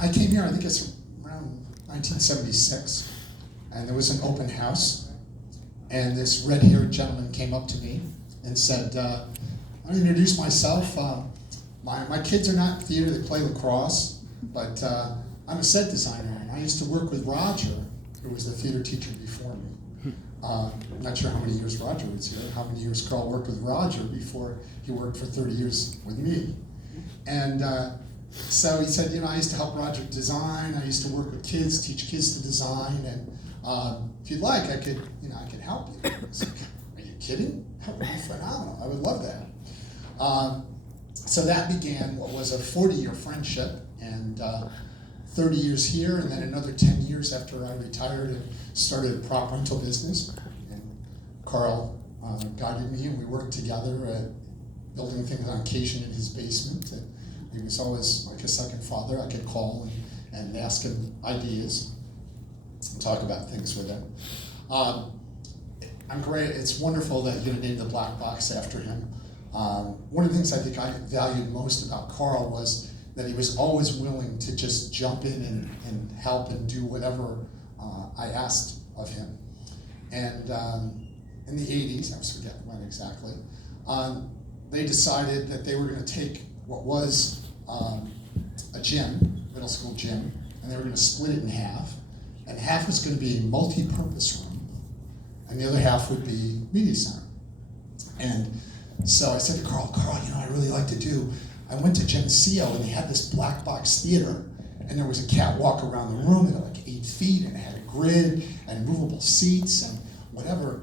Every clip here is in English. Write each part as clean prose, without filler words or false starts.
I came here, I think it's around 1976, and there was an open house, and this red-haired gentleman came up to me and said, I want to introduce myself. My kids are not in theater, they play lacrosse, but I'm a set designer, and I used to work with Roger, who was the theater teacher before me. I'm not sure how many years Roger was here, how many years Karl worked with Roger before he worked for 30 years with me. And so he said, I used to help Roger design, I used to work with kids, teach kids to design, and if you'd like, I could help you. I was like, are you kidding? That would be phenomenal, I would love that. So that began what was a 40-year friendship, and 30 years here, and then another 10 years after I retired and started a prop rental business. And Karl guided me, and we worked together at building things on occasion in his basement. And he was always like a second father. I could call and ask him ideas and talk about things with him. I'm great. It's wonderful that you named the black box after him. One of the things I think I valued most about Karl was that he was always willing to just jump in and help and do whatever I asked of him. And in the 80s, I forget when exactly, they decided that they were going to take what was a gym, middle school gym, and they were going to split it in half. And half was going to be a multi-purpose room, and the other half would be media center. And so I said to Karl, I really like to do, I went to Geneseo and they had this black box theater, and there was a catwalk around the room at like 8 feet, and it had a grid and movable seats and whatever.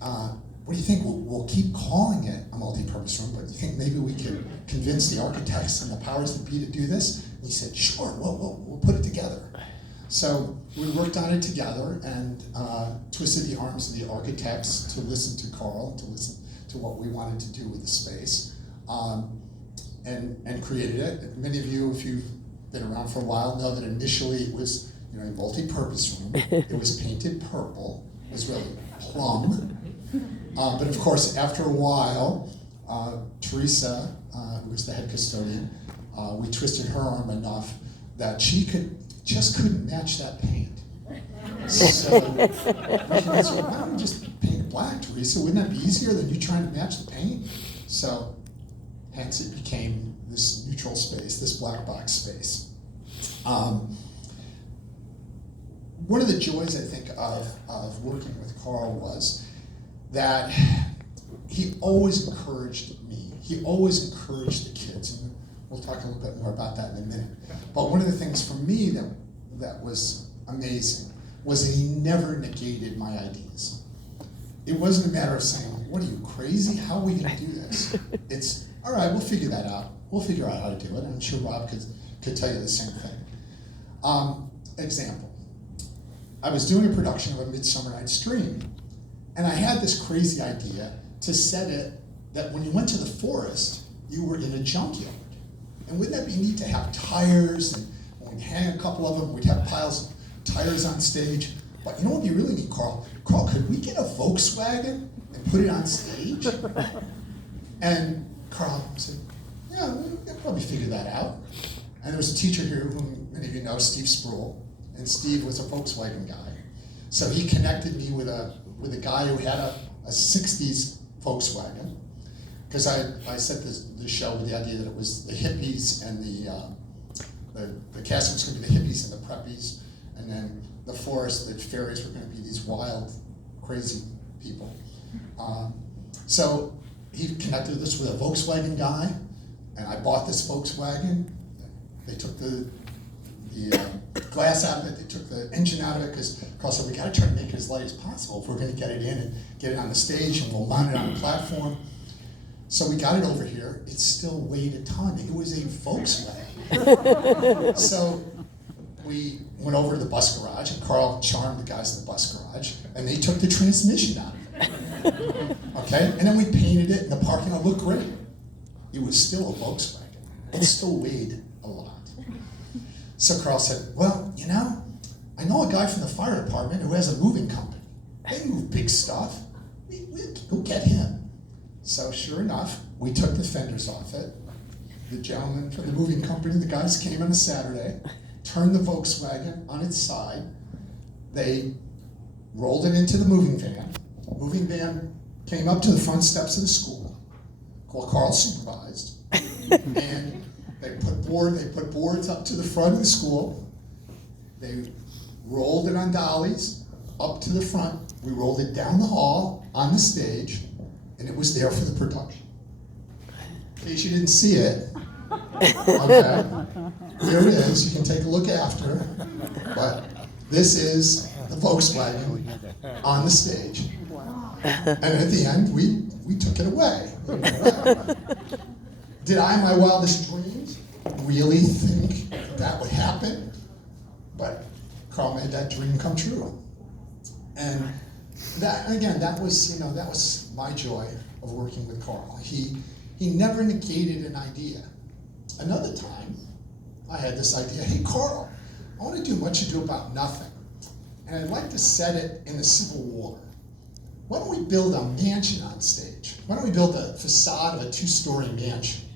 What do you think? We'll keep calling it a multi-purpose room, but do you think maybe we could convince the architects and the powers that be to do this? And he said, sure, we'll put it together. So we worked on it together and twisted the arms of the architects to listen to Karl, to listen to what we wanted to do with the space, and created it. Many of you, if you've been around for a while, know that initially it was a multi-purpose room. It was painted purple. It was really plum. But of course, after a while, Teresa, who was the head custodian, we twisted her arm enough that she just couldn't match that paint. So we said, why don't we just paint black, Teresa? Wouldn't that be easier than you trying to match the paint? So hence it became this neutral space, this black box space. One of the joys, I think, of working with Karl was that he always encouraged me. He always encouraged the kids. And we'll talk a little bit more about that in a minute. But one of the things for me that was amazing was that he never negated my ideas. It wasn't a matter of saying, what are you, crazy? How are we going to do this? It's, all right, we'll figure that out. We'll figure out how to do it. I'm sure Rob could tell you the same thing. Example. I was doing a production of A Midsummer Night's Dream, and I had this crazy idea to set it that when you went to the forest, you were in a junkyard. And wouldn't that be neat to have tires, and when we'd hang a couple of them, we'd have piles of tires on stage. But you know what would be really neat, Karl? Karl, could we get a Volkswagen and put it on stage? And Karl said, yeah, we'll probably figure that out. And there was a teacher here whom many of you know, Steve Spruill, and Steve was a Volkswagen guy. So he connected me with a guy who had a 60s Volkswagen, because I set the show with the idea that it was the hippies and the cast was going to be the hippies and the preppies, and then the forest, the fairies were going to be these wild, crazy people. So he connected us with a Volkswagen guy, and I bought this Volkswagen. They took the glass out of it, they took the engine out of it, because Karl said, we got to try to make it as light as possible if we're going to get it in and get it on the stage, and we'll mount it on a platform. So we got it over here. It still weighed a ton. It was a Volkswagen. So we went over to the bus garage, and Karl charmed the guys in the bus garage, and they took the transmission out of it. Okay? And then we painted it, and the parking lot looked great. It was still a Volkswagen. It still weighed a lot. So Karl said, well, I know a guy from the fire department who has a moving company. They move big stuff. We'll get him. So sure enough, we took the fenders off it. The gentleman from the moving company, the guys came on a Saturday, turned the Volkswagen on its side. They rolled it into the moving van. The moving van came up to the front steps of the school, called Karl supervised, and they put boards up to the front of the school. They rolled it on dollies up to the front. We rolled it down the hall on the stage, and it was there for the production. In case you didn't see it, okay, here it is. You can take a look after. But this is the Volkswagen on the stage. And at the end, we took it away. Did I, in my wildest dreams, really think that would happen? But Karl made that dream come true. And that, again, that was my joy of working with Karl. He never negated an idea. Another time, I had this idea, hey Karl, I want to do what you do about nothing. And I'd like to set it in the Civil War. Why don't we build a mansion on stage? Why don't we build a facade of a 2-story mansion?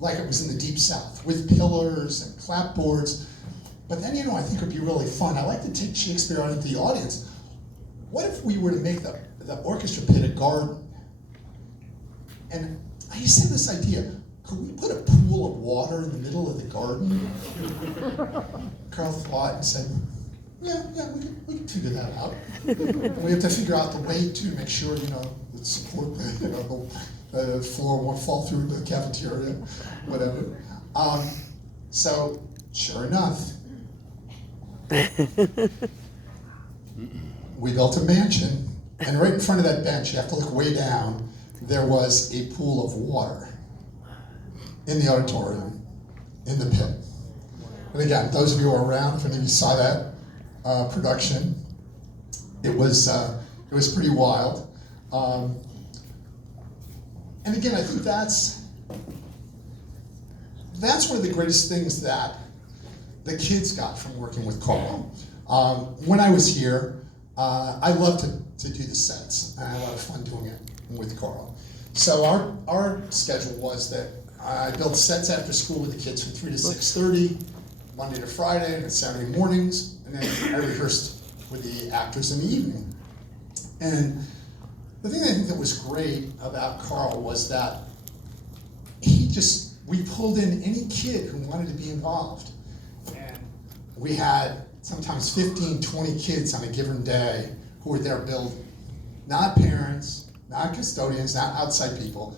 Like it was in the Deep South, with pillars and clapboards. But then, I think it would be really fun. I like to take Shakespeare out into the audience. What if we were to make the orchestra pit a garden? And I used to have this idea, could we put a pool of water in the middle of the garden? Karl thought and said, yeah, we can figure that out. And we have to figure out the weight to make sure, the support, the floor won't fall through the cafeteria, whatever. So, sure enough, we built a mansion, and right in front of that bench, you have to look way down, there was a pool of water in the auditorium, in the pit. And again, those of you who are around, if any of you saw that production, it was pretty wild. And again, I think that's one of the greatest things that the kids got from working with Karl. When I was here, I loved to do the sets, and I had a lot of fun doing it with Karl. So our schedule was that I built sets after school with the kids from 3 to 6:30, Monday to Friday, and Saturday mornings, and then I rehearsed with the actors in the evening. And the thing I think that was great about Karl was that we pulled in any kid who wanted to be involved. And we had sometimes 15, 20 kids on a given day who were there building. Not parents, not custodians, not outside people,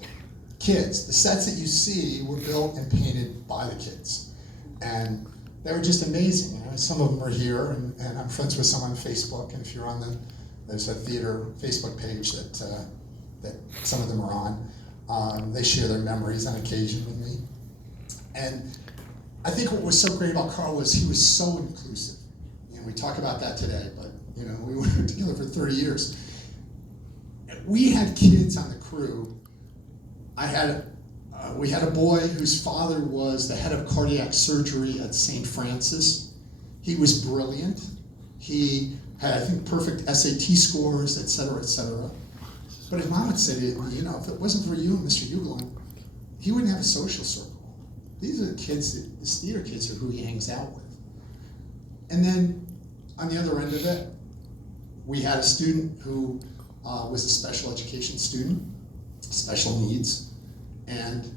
kids. The sets that you see were built and painted by the kids. And they were just amazing. Some of them are here, and I'm friends with some on Facebook, and if you're on there's a theater Facebook page that some of them are on. They share their memories on occasion with me. And I think what was so great about Karl was he was so inclusive. We talk about that today, but we were together for 30 years. We had kids on the crew. We had a boy whose father was the head of cardiac surgery at St. Francis. He was brilliant. He had, I think, perfect SAT scores, et cetera, et cetera. But his mom would say to him, if it wasn't for you and Mr. Hueglin, he wouldn't have a social circle. These are the kids, these theater kids are who he hangs out with. And then on the other end of it, we had a student who was a special education student, special needs, and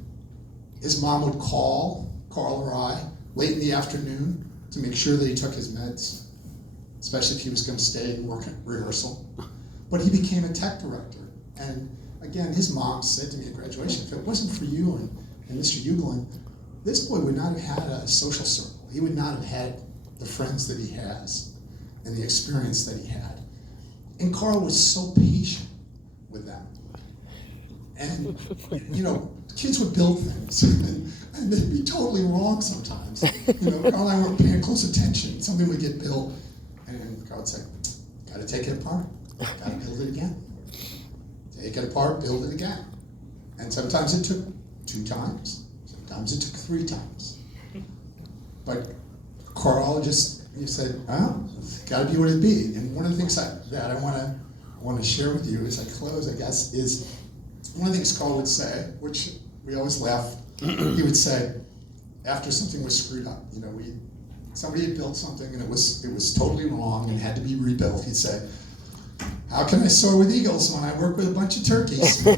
his mom would call Karl or I late in the afternoon to make sure that he took his meds, especially if he was going to stay and work at rehearsal. But he became a tech director. And again, his mom said to me at graduation, if it wasn't for you and Mr. Hueglin, this boy would not have had a social circle. He would not have had the friends that he has and the experience that he had. And Karl was so patient with them. And, kids would build things, and they'd be totally wrong sometimes. Karl and I weren't paying close attention. Something would get built, and Karl would say, gotta take it apart, gotta build it again. Take it apart, build it again. And sometimes it took 2 times, sometimes it took 3 times. But Karl he said, it's gotta be what it be. And one of the things that I wanna share with you as I close, I guess, is one of the things Karl would say, which we always laugh, he would say, after something was screwed up, somebody had built something and it was totally wrong and had to be rebuilt, he'd say, "How can I soar with eagles when I work with a bunch of turkeys?" Well,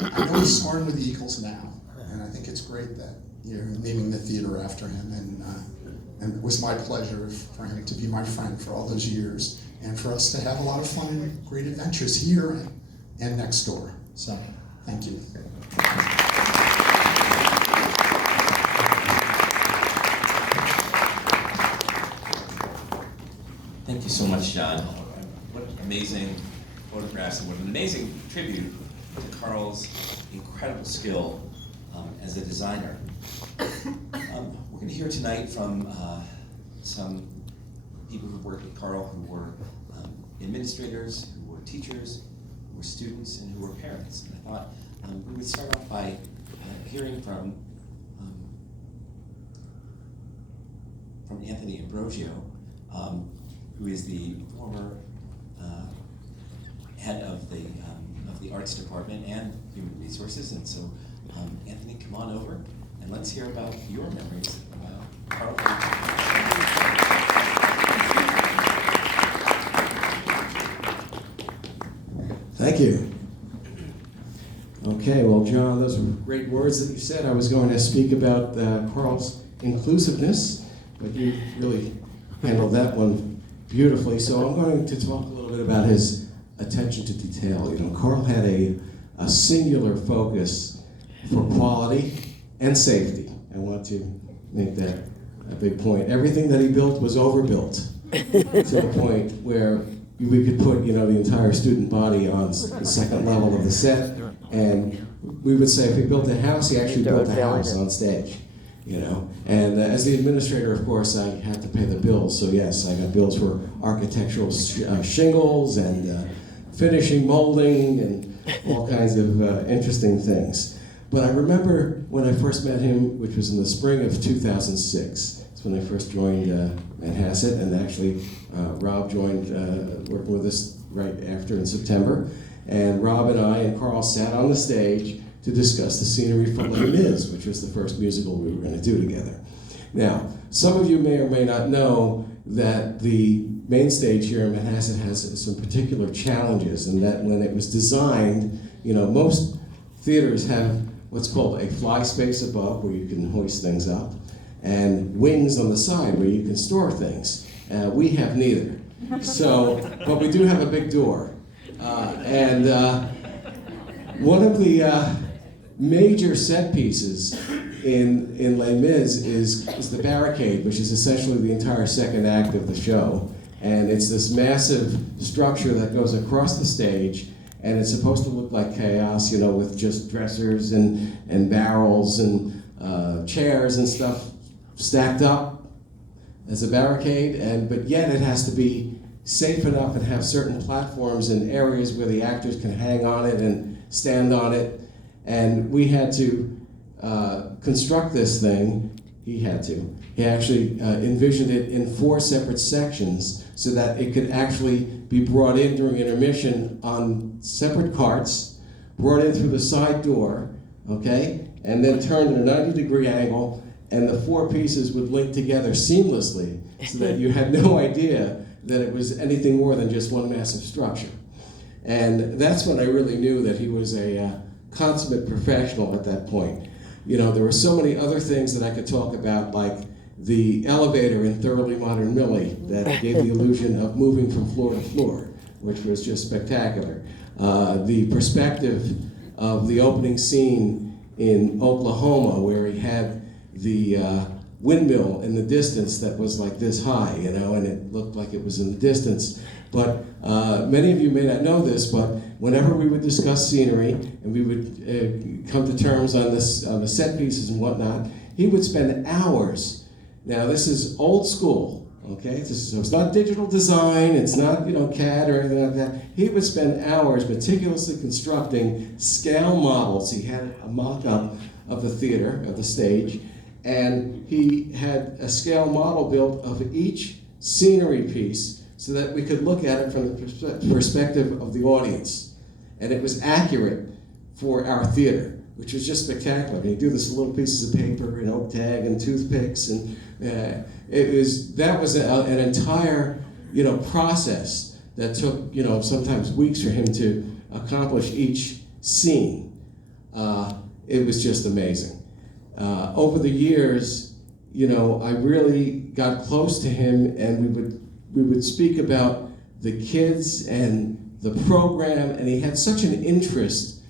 I know he's soaring with eagles now, and I think it's great that you're naming the theater after him, and it was my pleasure for him to be my friend for all those years, and for us to have a lot of fun and great adventures here and next door. So, thank you. Thank you so much, John. What amazing photographs and what an amazing tribute to Karl's incredible skill as a designer. We're going to hear tonight from some people who worked with Karl, who were administrators, who were teachers, who were students, and who were parents. And I thought we would start off by hearing from Anthony Ambrosio, who is the former head of the arts department and human resources. And so, Anthony, come on over and let's hear about your memories about Karl. Thank you. Okay, well, John, those were great words that you said. I was going to speak about Karl's inclusiveness, but you really handled that one beautifully. So I'm going to talk a little bit about his attention to detail. You know, Karl had a singular focus for quality and safety. I want to make that a big point. Everything that he built was overbuilt to the point where we could put, the entire student body on the second level of the set, and we would say if he built a house, he actually built a house on stage. And as the administrator, of course, I had to pay the bills. So yes, I got bills for architectural shingles and finishing molding and all kinds of interesting things. But I remember when I first met him, which was in the spring of 2006. It's when I first joined Manhasset, and actually Rob joined working with us right after in September. And Rob and I and Karl sat on the stage to discuss the scenery from Les Mis, which was the first musical we were going to do together. Now, some of you may or may not know that the main stage here in Manhasset has some particular challenges, and that when it was designed, most theaters have what's called a fly space above, where you can hoist things up, and wings on the side where you can store things. We have neither. So, but we do have a big door. And one of the major set pieces in Les Mis is the barricade, which is essentially the entire second act of the show. And it's this massive structure that goes across the stage, and it's supposed to look like chaos, with just dressers and barrels and chairs and stuff stacked up as a barricade, but yet it has to be safe enough and have certain platforms and areas where the actors can hang on it and stand on it. And we had to construct this thing. He had to. He actually envisioned it in 4 separate sections so that it could actually be brought in during intermission on separate carts, brought in through the side door, okay, and then turned at a 90-degree angle, and the 4 pieces would link together seamlessly so that you had no idea that it was anything more than just one massive structure. And that's when I really knew that he was a consummate professional at that point. There were so many other things that I could talk about, like the elevator in Thoroughly Modern Millie that gave the illusion of moving from floor to floor, which was just spectacular. The perspective of the opening scene in Oklahoma, where he had the windmill in the distance that was like this high, and it looked like it was in the distance. But many of you may not know this, but whenever we would discuss scenery and we would come to terms on the set pieces and whatnot, he would spend hours. Now this is old school, okay? So it's not digital design, it's not CAD or anything like that. He would spend hours meticulously constructing scale models. He had a mock-up of the theater, of the stage, and he had a scale model built of each scenery piece so that we could look at it from the perspective of the audience. And it was accurate for our theater. which was just spectacular. He'd do this little pieces of paper and oak tag and toothpicks, and that was an entire process that took sometimes weeks for him to accomplish each scene. It was just amazing. Over the years, I really got close to him, and we would speak about the kids and the program, and he had such an interest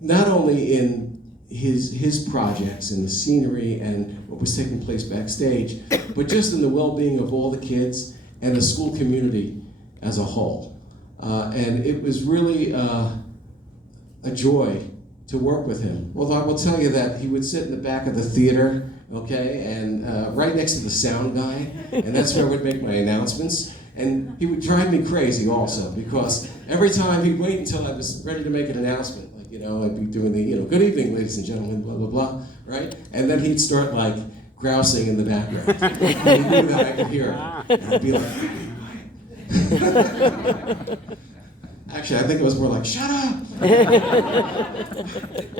not only in his projects and the scenery and what was taking place backstage, but just in the well-being of all the kids and the school community as a whole. And it was really a joy to work with him. Although I will tell you that he would sit in the back of the theater, okay, and right next to the sound guy, and that's where I would make my announcements. And he would drive me crazy also, because every time he'd wait until I was ready to make an announcement, like, I'd be doing the, good evening, ladies and gentlemen, blah, blah, blah, right? And then he'd start, like, grousing in the background. And he knew that I could hear him. And I'd be like, actually, I think it was more like, shut up!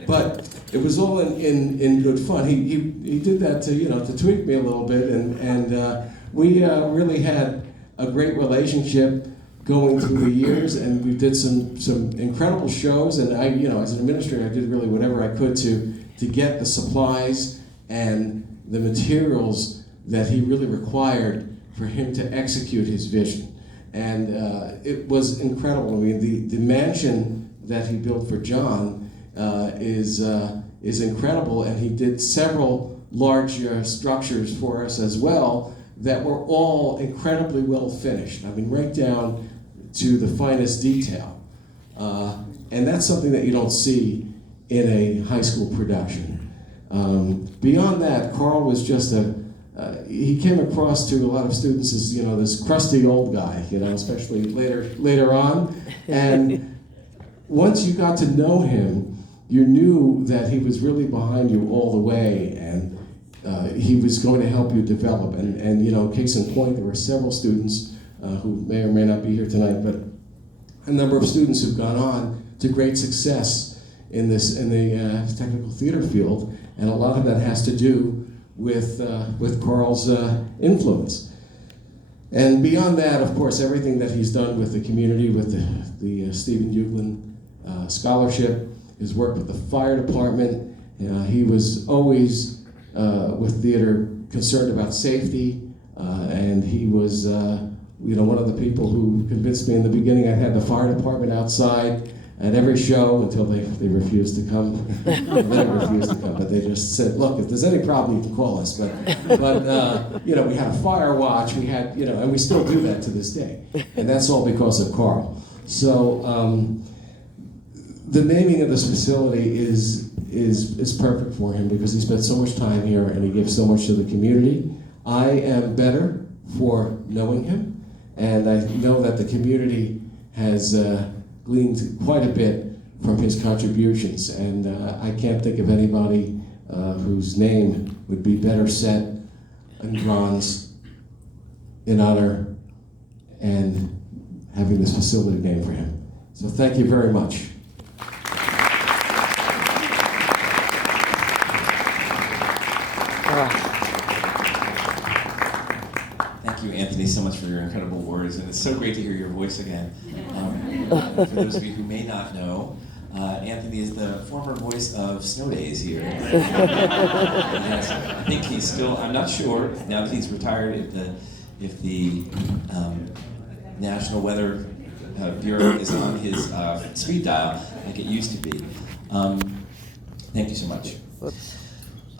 But it was all in good fun. He did that to tweak me a little bit, and we really had a great relationship going through the years, and we did some incredible shows, and I, as an administrator, I did really whatever I could to get the supplies and the materials that he really required for him to execute his vision. And it was incredible. I mean, the mansion that he built for John is incredible, and he did several large structures for us as well that were all incredibly well finished. I mean, right down to the finest detail. And that's something that you don't see in a high school production. Beyond that, Karl was just he came across to a lot of students as, this crusty old guy, especially later on. And once you got to know him, you knew that he was really behind you all the way, and he was going to help you develop. And case in point, there were several students who may or may not be here tonight, but a number of students who've gone on to great success in the technical theater field, and a lot of that has to do with Karl's influence. And beyond that, of course, everything that he's done with the community, with the Stephen Hueglin Scholarship, his work with the fire department. He was always with theater concerned about safety, and he was one of the people who convinced me in the beginning. I had the fire department outside at every show until they refused to come. They didn't refuse to come, but they just said, look, if there's any problem, you can call us. But we had a fire watch, we had, and we still do that to this day. And that's all because of Karl. So the naming of this facility is perfect for him, because he spent so much time here and he gives so much to the community. I am better for knowing him, and I know that the community has gleaned quite a bit from his contributions, and I can't think of anybody whose name would be better set in bronze in honor and having this facility named for him. So thank you very much. Thank you, Anthony, so much for your incredible words, and it's so great to hear your voice again. For those of you who may not know, Anthony is the former voice of Snow Days here. Yes, I think he's still, I'm not sure, now that he's retired, if the National Weather Bureau is on his speed dial like it used to be. Thank you so much.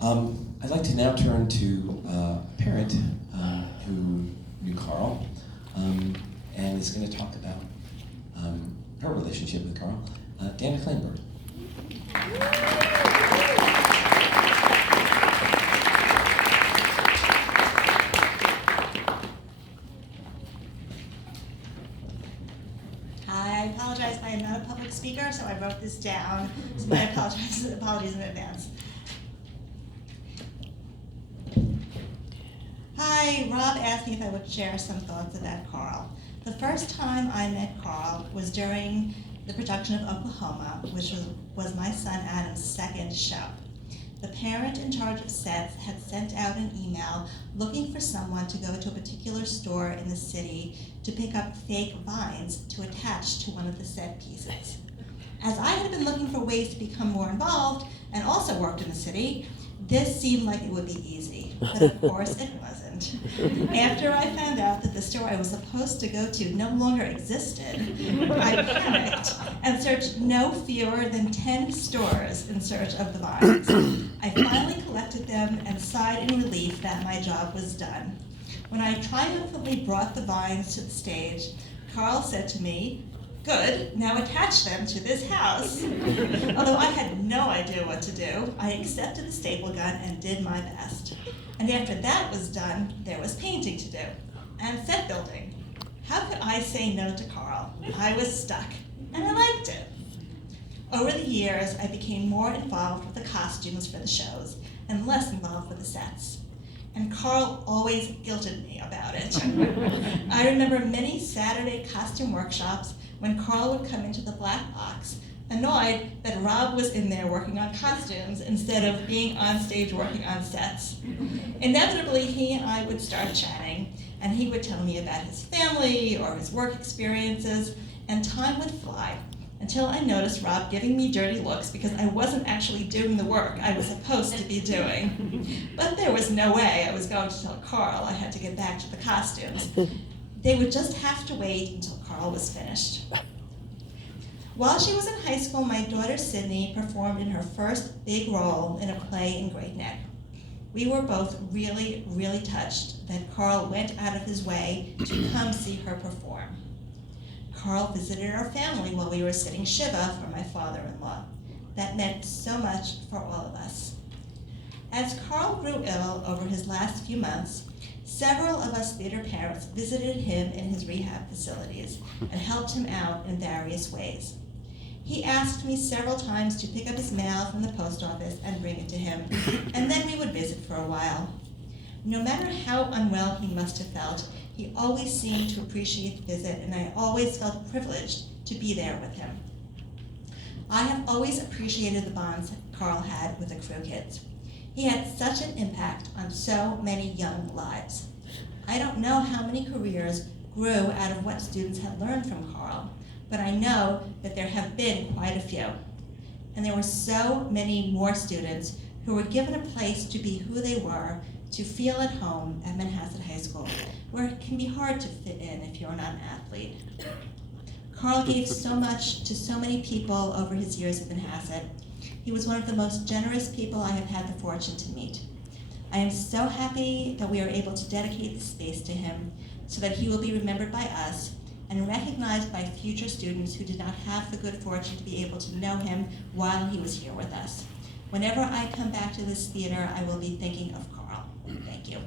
I'd like to now turn to a parent who knew Karl and is going to talk about her relationship with Karl, Dana Kleinberg. I apologize, I am not a public speaker, so I wrote this down. So my apologies in advance. Hi, Rob asked me if I would share some thoughts about Karl. The first time I met Karl was during the production of Oklahoma, which was my son Adam's second show. The parent in charge of sets had sent out an email looking for someone to go to a particular store in the city to pick up fake vines to attach to one of the set pieces. As I had been looking for ways to become more involved and also worked in the city, this seemed like it would be easy, but of course it wasn't. After I found out that the store I was supposed to go to no longer existed, I panicked and searched no fewer than 10 stores in search of the vines. I finally collected them and sighed in relief that my job was done. When I triumphantly brought the vines to the stage, Karl said to me, "Good, now attach them to this house." Although I had no idea what to do, I accepted the staple gun and did my best. And after that was done, there was painting to do, and set building. How could I say no to Karl? I was stuck, and I liked it. Over the years, I became more involved with the costumes for the shows, and less involved with the sets. And Karl always guilted me about it. I remember many Saturday costume workshops when Karl would come into the black box, annoyed that Rob was in there working on costumes instead of being on stage working on sets. Inevitably, he and I would start chatting, and he would tell me about his family or his work experiences, and time would fly until I noticed Rob giving me dirty looks because I wasn't actually doing the work I was supposed to be doing. But there was no way I was going to tell Karl I had to get back to the costumes. They would just have to wait until Karl was finished. While she was in high school, my daughter Sydney performed in her first big role in a play in Great Neck. We were both really, really touched that Karl went out of his way to come see her perform. Karl visited our family while we were sitting Shiva for my father-in-law. That meant so much for all of us. As Karl grew ill over his last few months, several of us theater parents visited him in his rehab facilities and helped him out in various ways. He asked me several times to pick up his mail from the post office and bring it to him, and then we would visit for a while. No matter how unwell he must have felt, he always seemed to appreciate the visit, and I always felt privileged to be there with him. I have always appreciated the bonds Karl had with the crew kids. He had such an impact on so many young lives. I don't know how many careers grew out of what students had learned from Karl, but I know that there have been quite a few. And there were so many more students who were given a place to be who they were, to feel at home at Manhasset High School, where it can be hard to fit in if you're not an athlete. Karl gave so much to so many people over his years at Manhasset. He was one of the most generous people I have had the fortune to meet. I am so happy that we are able to dedicate this space to him so that he will be remembered by us and recognized by future students who did not have the good fortune to be able to know him while he was here with us. Whenever I come back to this theater, I will be thinking of Karl. Thank you.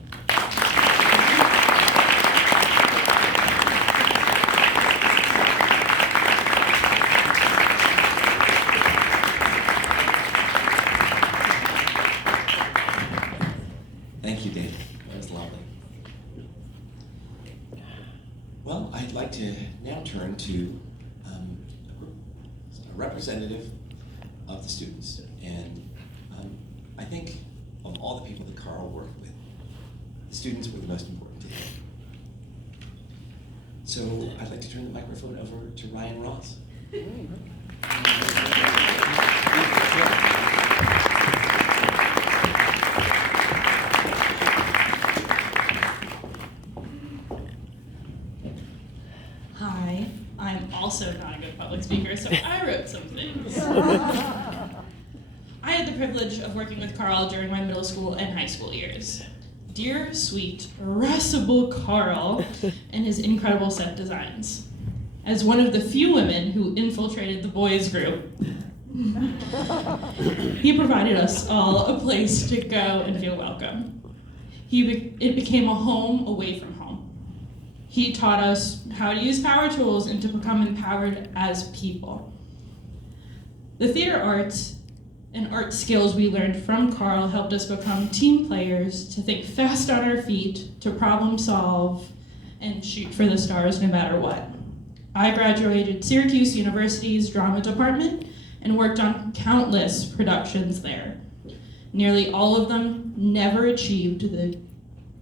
Thank you, David. That was lovely. Well, I'd like to now turn to a representative of the students. And I think of all the people that Karl worked with, the students were the most important to him. So I'd like to turn the microphone over to Ryan Ross. Hi, I'm also not a good public speaker, so I wrote some things. I had the privilege of working with Karl during my middle school and high school years. Dear, sweet, irascible Karl and his incredible set designs. As one of the few women who infiltrated the boys' group, he provided us all a place to go and feel welcome. It became a home away from home. He taught us how to use power tools and to become empowered as people. The theater arts and art skills we learned from Karl helped us become team players, to think fast on our feet, to problem solve, and shoot for the stars no matter what. I graduated Syracuse University's drama department and worked on countless productions there. Nearly all of them never achieved the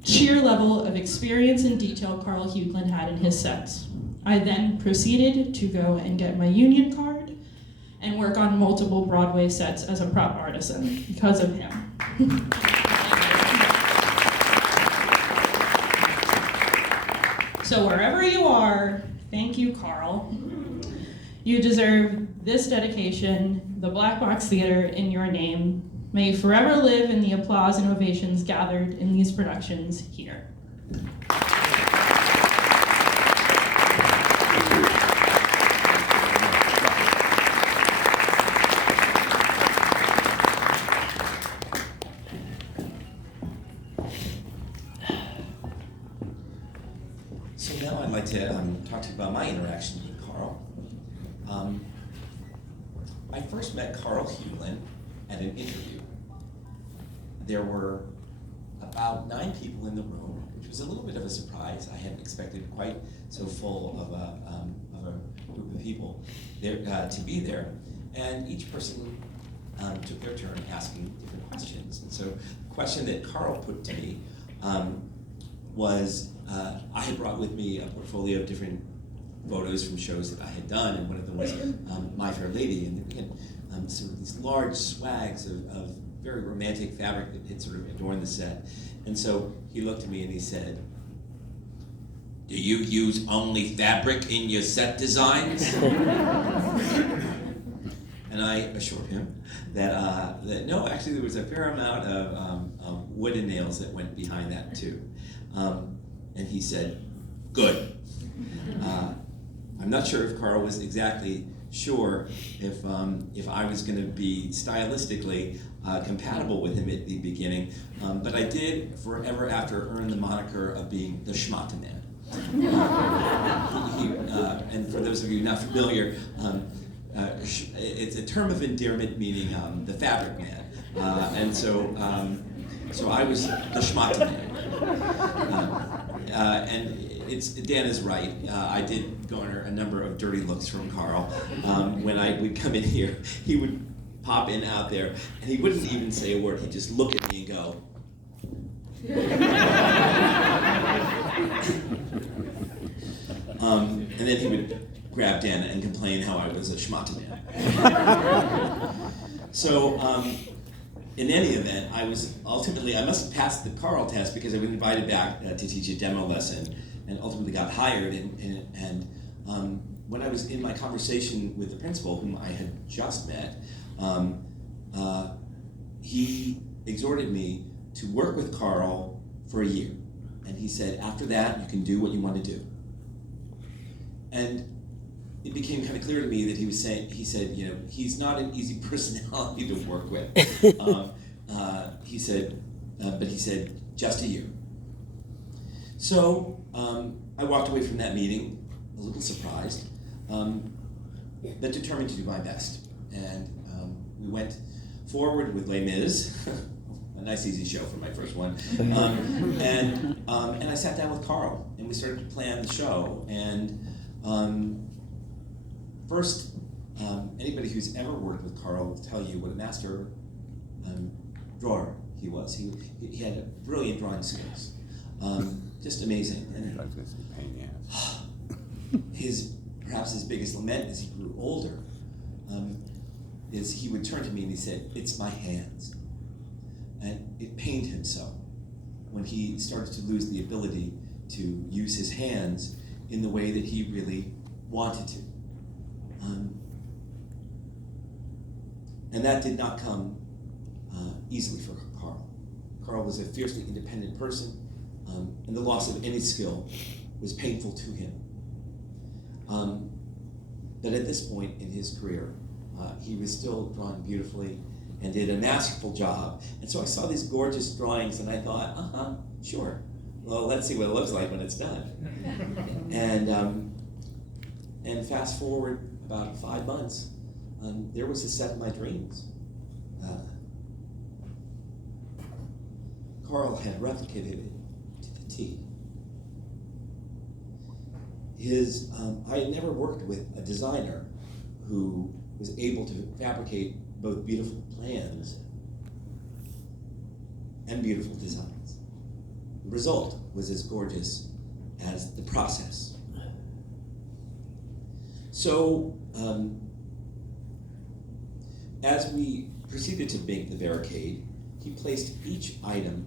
sheer level of experience and detail Karl Hueglin had in his sets. I then proceeded to go and get my union card and work on multiple Broadway sets as a prop artisan because of him. So wherever you are, thank you, Karl. You deserve this dedication, the Black Box Theater in your name. May you forever live in the applause and ovations gathered in these productions here. So now I'd like to talk to you about my interaction with Karl. I first met Karl Hueglin at an interview. There were about 9 people in the room, which was a little bit of a surprise. I hadn't expected quite so full of a group of people there to be there. And each person took their turn asking different questions. And so the question that Karl put to me was, I had brought with me a portfolio of different photos from shows that I had done, and one of them was My Fair Lady, and we had sort of these large swags of very romantic fabric that had sort of adorned the set. And so he looked at me and he said, "Do you use only fabric in your set designs?" And I assured him that, that no, actually there was a fair amount of wood and nails that went behind that too. And he said, "Good." I'm not sure if Karl was exactly sure if I was going to be stylistically compatible with him at the beginning, but I did forever after earn the moniker of being the Schmata Man. And for those of you not familiar, it's a term of endearment meaning the fabric man, and so I was the Schmata Man. And Dan is right. I did garner a number of dirty looks from Karl. When I would come in here, he would pop in out there, and he wouldn't even say a word. He'd just look at me and go. And then he would grab Dan and complain how I was a Schmata Man. So, in any event, I must have passed the Karl test because I was invited back to teach a demo lesson, and ultimately got hired. And when I was in my conversation with the principal, whom I had just met, he exhorted me to work with Karl for a year. And he said, after that, you can do what you want to do. And it became kind of clear to me that he said, he's not an easy personality to work with. He said, just a year. So I walked away from that meeting a little surprised, but determined to do my best. And we went forward with Les Mis, a nice easy show for my first one. And I sat down with Karl, and we started to plan the show. And first, anybody who's ever worked with Karl will tell you what a master drawer he was. He had brilliant drawing skills, just amazing. And perhaps his biggest lament as he grew older is he would turn to me and he said, "It's my hands." And it pained him so when he started to lose the ability to use his hands in the way that he really wanted to. And that did not come easily for Karl. Karl was a fiercely independent person, and the loss of any skill was painful to him. But at this point in his career, he was still drawing beautifully and did a masterful job. And so I saw these gorgeous drawings and I thought, sure. Well, let's see what it looks like when it's done. And fast forward about 5 months, there was a set of my dreams. Karl had replicated it to the T. I had never worked with a designer who was able to fabricate both beautiful plans and beautiful designs. The result was as gorgeous as the process. So, as we proceeded to make the barricade, he placed each item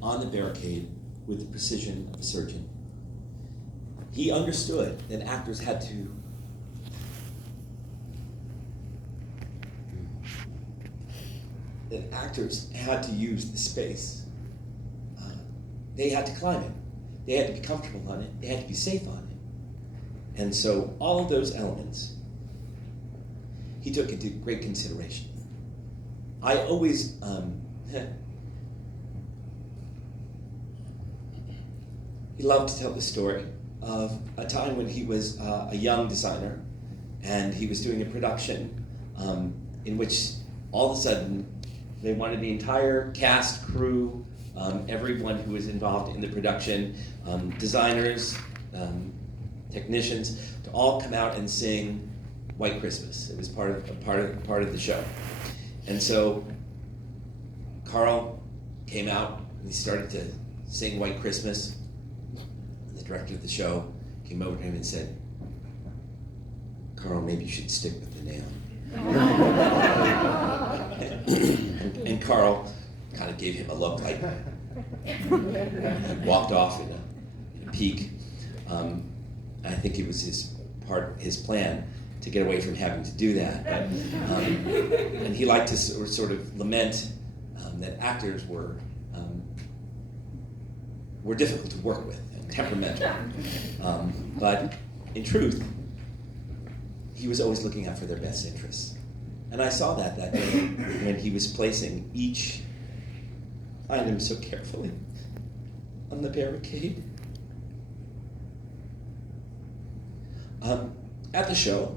on the barricade with the precision of a surgeon. He understood that actors had to use the space. They had to climb it. They had to be comfortable on it. They had to be safe on it. And so all of those elements he took into great consideration. I always he loved to tell the story of a time when he was a young designer and he was doing a production in which all of a sudden they wanted the entire cast, crew, everyone who was involved in the production, designers, technicians, to all come out and sing White Christmas. It was part of the show. And so Karl came out and he started to sing White Christmas. And the director of the show came over to him and said, "Karl, maybe you should stick with the nail." And Karl kind of gave him a look like he walked off in a peak. I think it was his plan to get away from having to do that. But, and he liked to sort of lament that actors were difficult to work with and temperamental. But in truth, he was always looking out for their best interests. And I saw that day when he was placing each item so carefully on the barricade. At the show,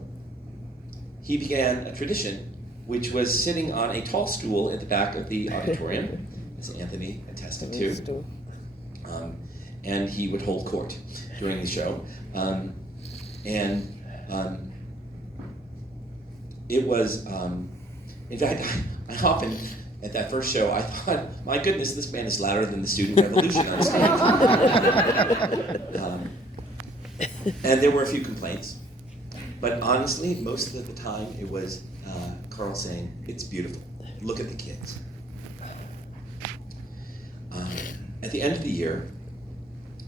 he began a tradition which was sitting on a tall stool at the back of the auditorium, as Anthony attested to. And he would hold court during the show. It was, in fact, I often, at that first show, I thought, my goodness, this man is louder than the Student Revolution on stage. And there were a few complaints. But honestly, most of the time, it was Karl saying, "It's beautiful. Look at the kids." At the end of the year,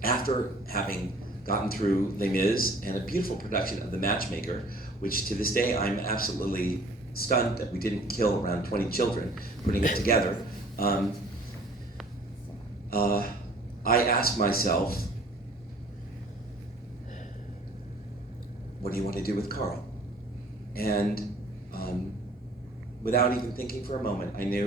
after having gotten through Les Mis and a beautiful production of The Matchmaker, which to this day I'm absolutely stunned that we didn't kill around 20 children putting it together, I asked myself, what do you want to do with Karl? And without even thinking for a moment, I knew